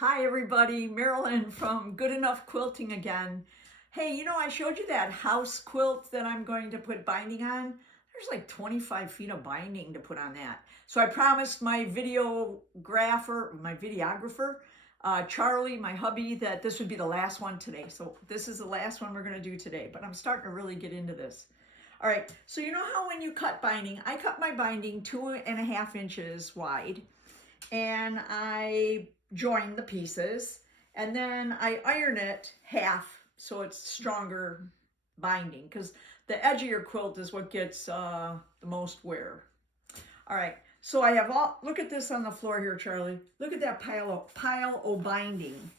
Hi everybody, Marilyn from Good Enough Quilting again. Hey, I showed you that house quilt that I'm going to put binding on. There's like 25 feet of binding to put on that. So I promised my videographer, Charlie, my hubby, that this would be the last one today. So this is the last one we're going to do today, but I'm starting to really get into this. All right, so you know how when you cut binding, I cut my binding 2.5 inches wide, and I join the pieces, and then I iron it half so it's stronger binding, because the edge of your quilt is what gets the most wear. All right, so I have all, look at this on the floor here, Charlie. Look at that pile of binding.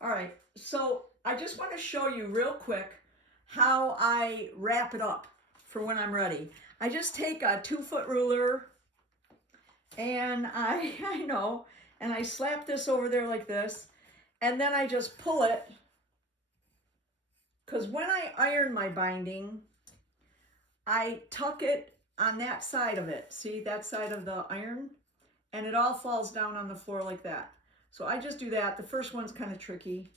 All right, so I just want to show you real quick how I wrap it up for when I'm ready. I just take a 2-foot ruler, and I know, and I slap this over there like this, and then I just pull it, because when I iron my binding, I tuck it on that side of it. See that side of the iron? And it all falls down on the floor like that. So I just do that. The first one's kind of tricky.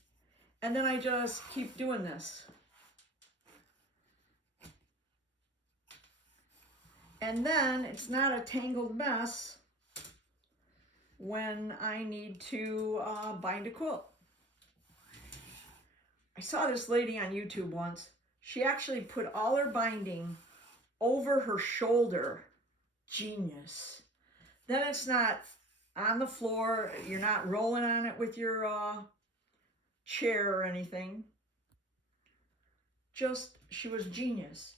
And then I just keep doing this. And then it's not a tangled mess when I need to bind a quilt. I saw this lady on YouTube once. She actually put all her binding over her shoulder. Genius. Then it's not on the floor. You're not rolling on it with your chair or anything. Just, she was genius.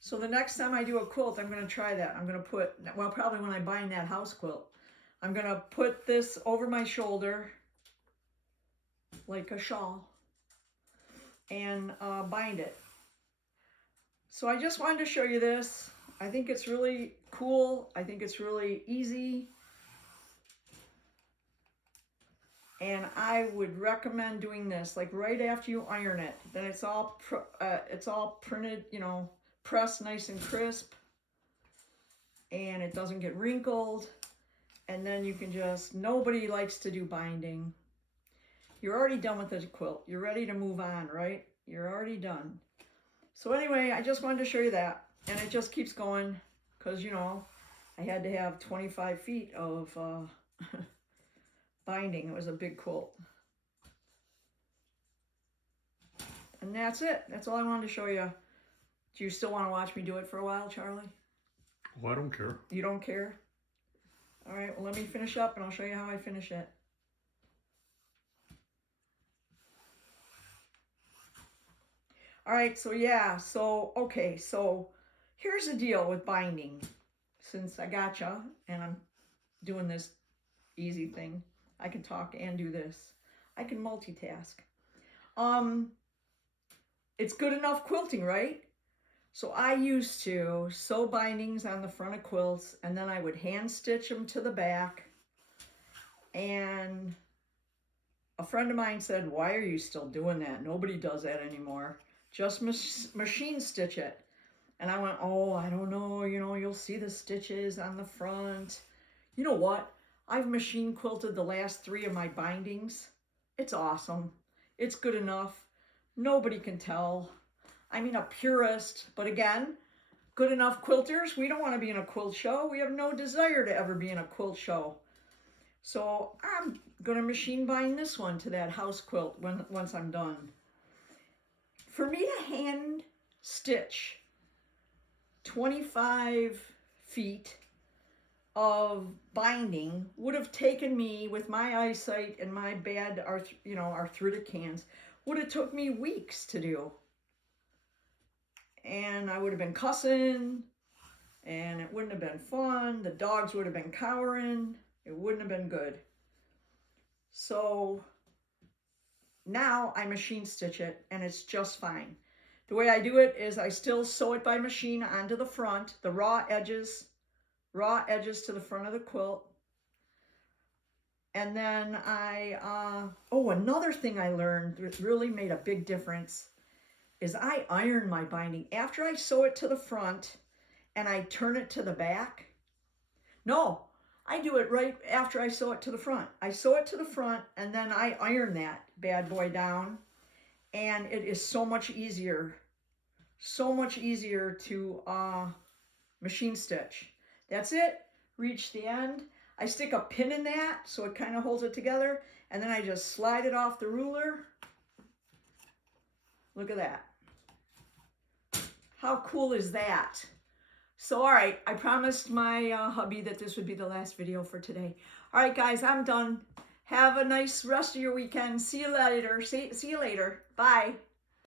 So the next time I do a quilt, I'm going to try that. I'm going to put, well, probably when I bind that house quilt, I'm going to put this over my shoulder like a shawl and bind it. So I just wanted to show you this. I think it's really cool. I think it's really easy. And I would recommend doing this like right after you iron it. Then it's all printed, pressed nice and crisp, and it doesn't get wrinkled. And then you can just, nobody likes to do binding. You're already done with the quilt. You're ready to move on, right? You're already done. So anyway, I just wanted to show you that. And it just keeps going because, I had to have 25 feet of binding. It was a big quilt. And that's it. That's all I wanted to show you. Do you still want to watch me do it for a while, Charlie? Well, I don't care. You don't care? All right, well, let me finish up and I'll show you how I finish it. All right, so yeah, okay, so here's the deal with binding. Since I gotcha and I'm doing this easy thing, I can talk and do this. I can multitask. It's Good Enough Quilting, right? So I used to sew bindings on the front of quilts, and then I would hand stitch them to the back. And a friend of mine said, "Why are you still doing that? Nobody does that anymore. Just machine stitch it." And I went, "Oh, I don't know, you'll see the stitches on the front." You know what? I've machine quilted the last 3 of my bindings. It's awesome. It's good enough. Nobody can tell. I mean, a purist, but again, Good Enough quilters, we don't want to be in a quilt show. We have no desire to ever be in a quilt show. So I'm going to machine bind this one to that house quilt once I'm done. For me to hand stitch 25 feet of binding would have taken me, with my eyesight and my bad arthritic hands, would have took me weeks to do. And I would have been cussing, and it wouldn't have been fun. The dogs would have been cowering. It wouldn't have been good. So now I machine stitch it, and it's just fine. The way I do it is I still sew it by machine onto the front, the raw edges to the front of the quilt. And then another thing I learned that really made a big difference is I iron my binding. After I sew it to the front and I turn it to the back, no, I do it right after I sew it to the front. I sew it to the front and then I iron that bad boy down, and it is so much easier to machine stitch. That's it. Reach the end. I stick a pin in that so it kind of holds it together, and then I just slide it off the ruler. Look at that. How cool is that? So, all right, I promised my hubby that this would be the last video for today. All right, guys, I'm done. Have a nice rest of your weekend. See you later. See you later. Bye.